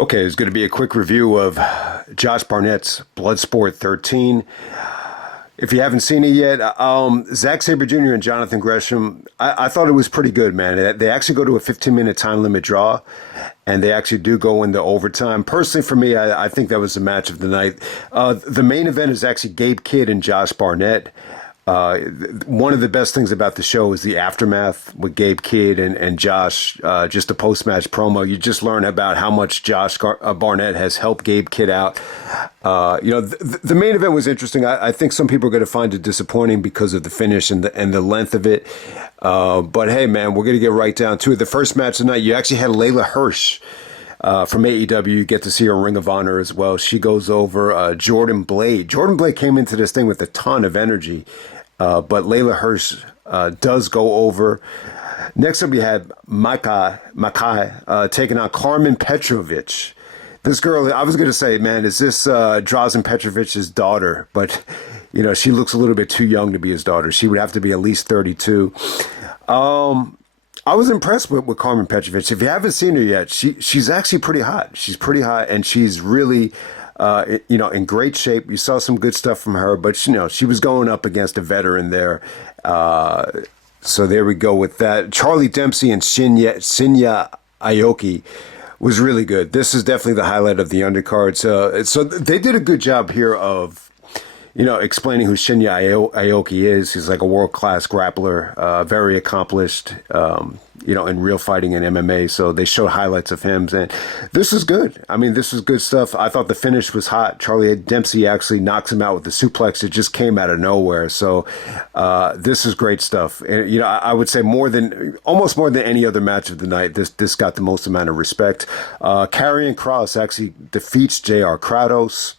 Okay, it's going to be a quick review of Josh Barnett's Bloodsport 13. If you haven't seen it yet, Zack Sabre Jr. and Jonathan Gresham, I thought it was pretty good, man. They actually go to a 15-minute time limit draw, and they actually do go into overtime. Personally, for me, I think that was the match of the night. The main event is actually Gabe Kidd and Josh Barnett. One of the best things about the show is the aftermath with Gabe Kidd and Josh, just a post-match promo. You just learn about how much Josh Barnett has helped Gabe Kidd out. The main event was interesting. I think some people are going to find it disappointing because of the finish and the length of it. But hey, man, we're going to get right down to it. The first match tonight, you actually had Leyla Hirsch. From AEW, you get to see her Ring of Honor as well. She goes over Jordan Blade. Jordan Blade came into this thing with a ton of energy, but Leyla Hirsch does go over. Next up, you had Maika taking on Karmen Petrovic. This girl, I was going to say, man, is this Drazen Petrovic's daughter? But, she looks a little bit too young to be his daughter. She would have to be at least 32. I was impressed with Karmen Petrovic. If you haven't seen her yet, she's actually pretty hot. She's pretty hot, and she's really, in great shape. You saw some good stuff from her, but she was going up against a veteran there. So there we go with that. Charlie Dempsey and Shinya Aoki was really good. This is definitely the highlight of the undercard. So they did a good job here of explaining who Shinya Aoki is. He's like a world-class grappler, very accomplished, in real fighting and MMA. So they showed highlights of him. And this is good. I mean, this is good stuff. I thought the finish was hot. Charlie Dempsey actually knocks him out with the suplex. It just came out of nowhere. So this is great stuff. And, I would say almost more than any other match of the night, this got the most amount of respect. Karrion Kross actually defeats JR Kratos.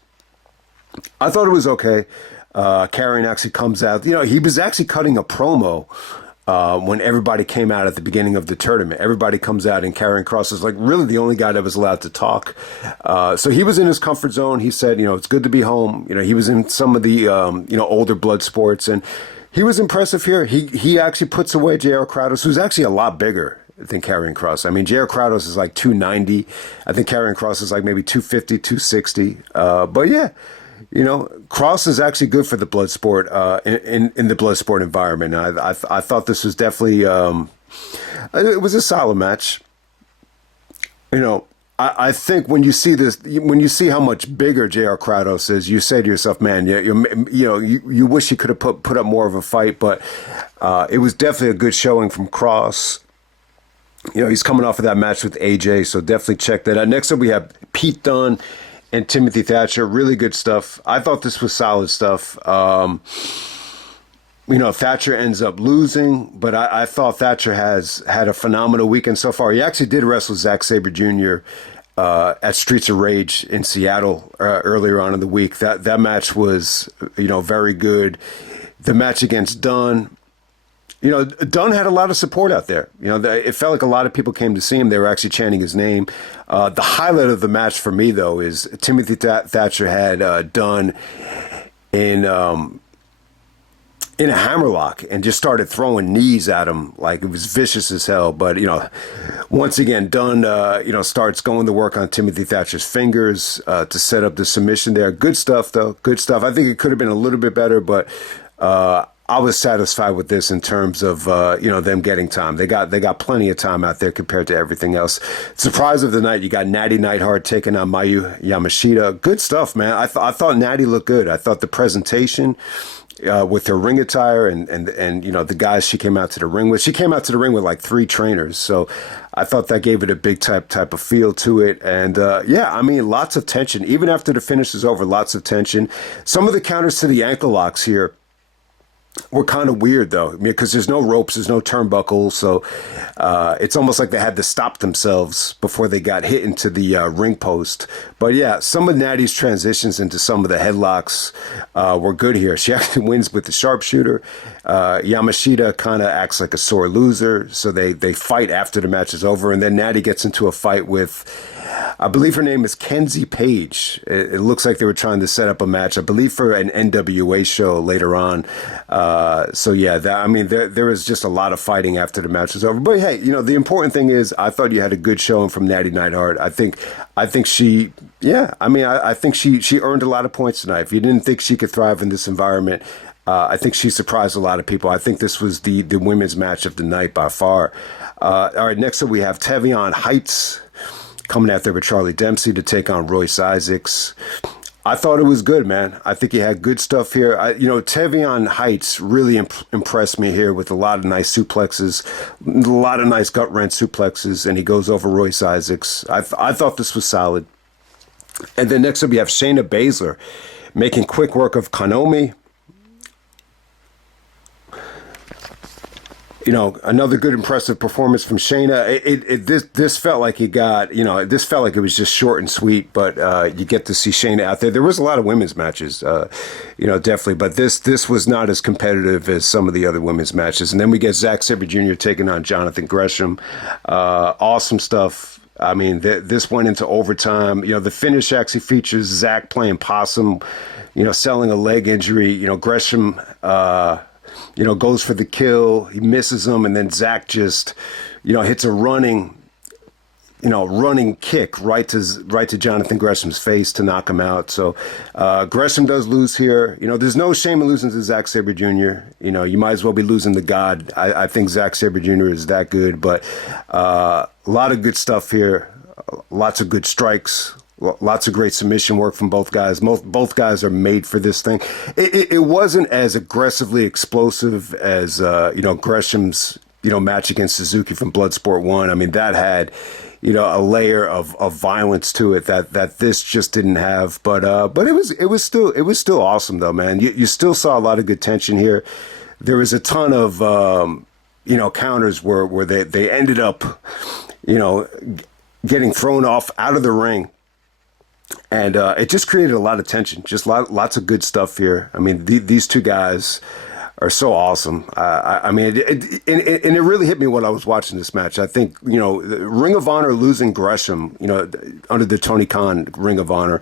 I thought it was okay. Karrion actually comes out. He was actually cutting a promo when everybody came out at the beginning of the tournament. Everybody comes out, and Karrion Kross is like really the only guy that was allowed to talk. So he was in his comfort zone. He said, it's good to be home. He was in some of the, older blood sports, and he was impressive here. He actually puts away JR Kratos, who's actually a lot bigger than Karrion Kross. I mean, JR Kratos is like 290. I think Karrion Kross is like maybe 250, 260. But yeah. Kross is actually good for the blood sport in the blood sport environment. I thought this was definitely it was a solid match. I think when you see this, when you see how much bigger JR Kratos is, you say to yourself, man, you wish he could have put up more of a fight, but it was definitely a good showing from Kross. He's coming off of that match with AJ, so definitely check that out. Next up, we have Pete Dunne and Timothy Thatcher. Really good stuff. I thought this was solid stuff. Thatcher ends up losing, but I thought Thatcher has had a phenomenal weekend so far. He actually did wrestle Zack Sabre Jr. At Streets of Rage in Seattle earlier on in the week. That match was, very good. The match against Dunne. Dunne had a lot of support out there. It felt like a lot of people came to see him. They were actually chanting his name. The highlight of the match for me, though, is Timothy Thatcher had Dunne in a hammerlock and just started throwing knees at him like it was vicious as hell. But, once again, Dunne, starts going to work on Timothy Thatcher's fingers to set up the submission there. Good stuff, though. Good stuff. I think it could have been a little bit better, but I was satisfied with this in terms of them getting time. They got plenty of time out there compared to everything else. Surprise of the night, you got Nattie Neidhart taking on Miyu Yamashita. Good stuff, man. I thought Nattie looked good. I thought the presentation with her ring attire and the guys she came out to the ring with. She came out to the ring with like 3 trainers, so I thought that gave it a big type of feel to it. And lots of tension even after the finish is over. Lots of tension. Some of the counters to the ankle locks here were kind of weird, though, because there's no ropes, there's no turnbuckles, so it's almost like they had to stop themselves before they got hit into the ring post. But yeah, some of Nattie's transitions into some of the headlocks were good here. She actually wins with the sharpshooter. Yamashita kind of acts like a sore loser, so they fight after the match is over, and then Nattie gets into a fight with I believe her name is Kenzie Page. It looks like they were trying to set up a match, I believe, for an NWA show later on. So yeah, I mean, there was just a lot of fighting after the match was over. But hey, the important thing is, I thought you had a good showing from Nattie Neidhart. I think she, yeah, I mean, I think she earned a lot of points tonight. If you didn't think she could thrive in this environment, I think she surprised a lot of people. I think this was the women's match of the night by far. All right, next up we have Tavion Heights coming out there with Charlie Dempsey to take on Royce Isaacs. I thought it was good, man. I think he had good stuff here. Tavion Heights really impressed me here with a lot of nice suplexes, a lot of nice gut wrench suplexes, and he goes over Royce Isaacs. I thought this was solid. And then next up, you have Shayna Baszler making quick work of Konami. Another good, impressive performance from Shayna. This felt like this felt like it was just short and sweet, but you get to see Shayna out there. There was a lot of women's matches, definitely, but this was not as competitive as some of the other women's matches. And then we get Zack Sabre Jr. taking on Jonathan Gresham. Awesome stuff. I mean, this went into overtime. The finish actually features Zack playing possum, selling a leg injury. Gresham, goes for the kill. He misses him, and then Zack just, hits a running kick right to Jonathan Gresham's face to knock him out. So Gresham does lose here. There's no shame in losing to Zack Sabre Jr. You might as well be losing to God. I think Zack Sabre Jr. is that good, but a lot of good stuff here. Lots of good strikes. Lots of great submission work from both guys. Both guys are made for this thing. It wasn't as aggressively explosive as Gresham's match against Suzuki from Bloodsport 1. I mean, that had a layer of violence to it that this just didn't have. But it was still awesome though, man. You still saw a lot of good tension here. There was a ton of counters where they ended up getting thrown off out of the ring. And it just created a lot of tension, just lots of good stuff here. I mean, these two guys are so awesome. I mean, it really hit me when I was watching this match. I think, Ring of Honor losing Gresham, under the Tony Khan Ring of Honor,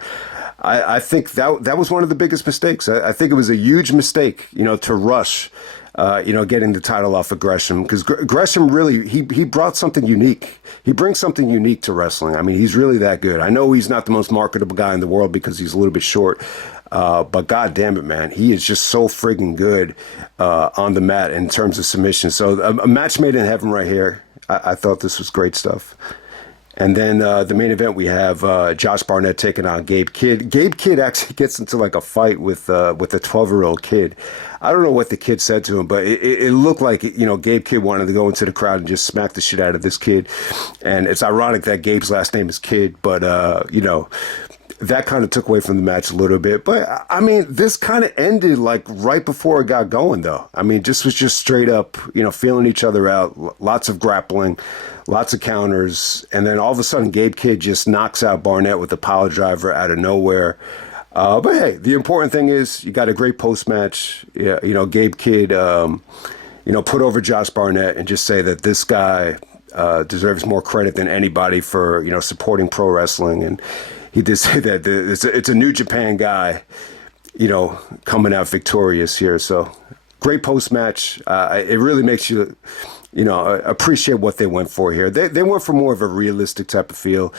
I think that was one of the biggest mistakes. I think it was a huge mistake, to rush, getting the title off of Gresham, because Gresham really, he brought something unique. He brings something unique to wrestling. I mean, he's really that good. I know he's not the most marketable guy in the world because he's a little bit short, but god damn it, man, he is just so friggin' good on the mat in terms of submission. So a match made in heaven right here. I thought this was great stuff. And then the main event, we have Josh Barnett taking on Gabe Kidd. Gabe Kidd actually gets into like a fight with a 12-year-old kid. I don't know what the kid said to him, but it looked like, Gabe Kidd wanted to go into the crowd and just smack the shit out of this kid. And it's ironic that Gabe's last name is Kidd, but, that kind of took away from the match a little bit. But, I mean, this kind of ended like right before it got going, though. I mean, was just straight up, feeling each other out, lots of grappling, lots of counters. And then all of a sudden, Gabe Kidd just knocks out Barnett with a power driver out of nowhere. But hey, the important thing is you got a great post-match. Yeah, Gabe Kidd, put over Josh Barnett and just say that this guy deserves more credit than anybody for, supporting pro wrestling. And he did say that it's a New Japan guy, coming out victorious here. So great post-match. It really makes you, appreciate what they went for here. They went for more of a realistic type of feel.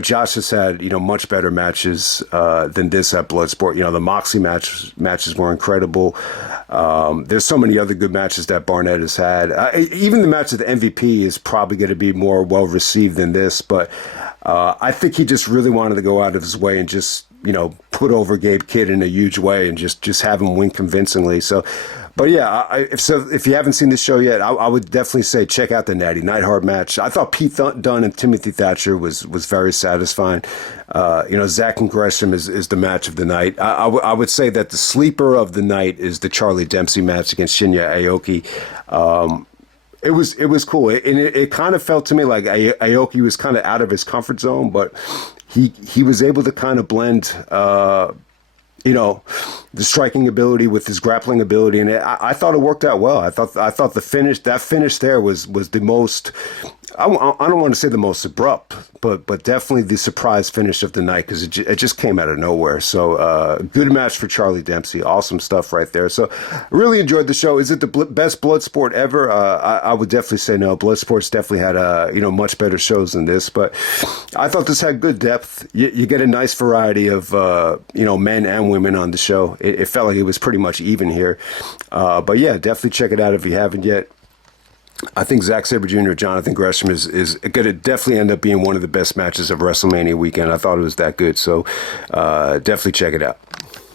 Josh has had, much better matches than this at Bloodsport. The Moxley matches were incredible. There's so many other good matches that Barnett has had. Even the match with the MVP is probably going to be more well received than this, but I think he just really wanted to go out of his way and just, put over Gabe Kidd in a huge way and just have him win convincingly. So, but yeah, if you haven't seen this show yet, I would definitely say check out the Nattie Neidhart match. I thought Pete Dunne and Timothy Thatcher was very satisfying. Zack and Gresham is the match of the night. I would say that the sleeper of the night is the Charlie Dempsey match against Shinya Aoki. It was cool. It kind of felt to me like Aoki was kind of out of his comfort zone, but he was able to kind of blend, the striking ability with his grappling ability, and I thought it worked out well. I thought that finish there was the most, I don't want to say the most abrupt, but definitely the surprise finish of the night because it just came out of nowhere. So good match for Charlie Dempsey. Awesome stuff right there. So really enjoyed the show. Is it the best Bloodsport ever? I would definitely say no. Bloodsport's definitely had much better shows than this, but I thought this had good depth. You get a nice variety of men and women on the show. It felt like it was pretty much even here. But yeah, definitely check it out if you haven't yet. I think Zack Sabre Jr., Jonathan Gresham is going to definitely end up being one of the best matches of WrestleMania weekend. I thought it was that good, so definitely check it out.